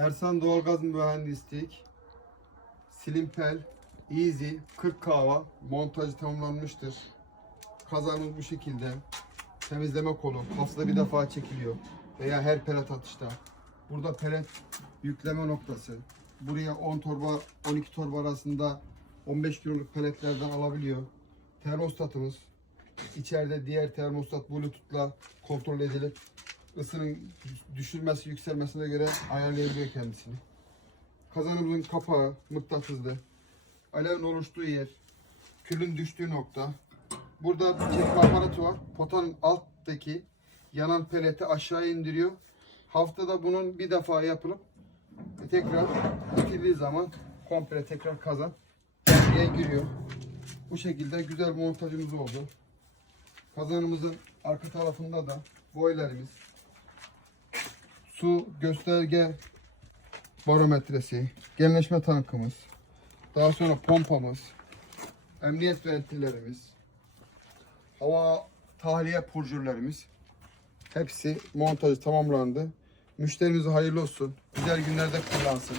Ersan Doğalgaz Mühendislik, Slimpel, Easy, 40 kahva montajı tamamlanmıştır. Kazanımız bu şekilde. Temizleme kolu haftada bir defa çekiliyor veya her pelet atışta. Burada pelet yükleme noktası. Buraya 10 torba 12 torba arasında 15 kiloluk peletlerden alabiliyor. Termostatımız içeride diğer termostat bluetooth'la kontrol edilip ısının düşürmesi yükselmesine göre ayarlayabiliyor kendisini. Kazanımızın kapağı mıknatıslı. Alevin oluştuğu yer, külün düştüğü nokta. Burada bir çekme aparatı var. Potanın alttaki yanan peleti aşağı indiriyor. Haftada bunun bir defa yapılıp tekrar bitirdiği zaman komple tekrar kazan devreye giriyor. Bu şekilde güzel montajımız oldu. Kazanımızın arka tarafında da boylarımız, su gösterge barometresi, genleşme tankımız, daha sonra pompamız, emniyet ventillerimiz, hava tahliye purjürlerimiz hepsi montajı tamamlandı. Müşterimize hayırlı olsun. Güzel günlerde kullansın.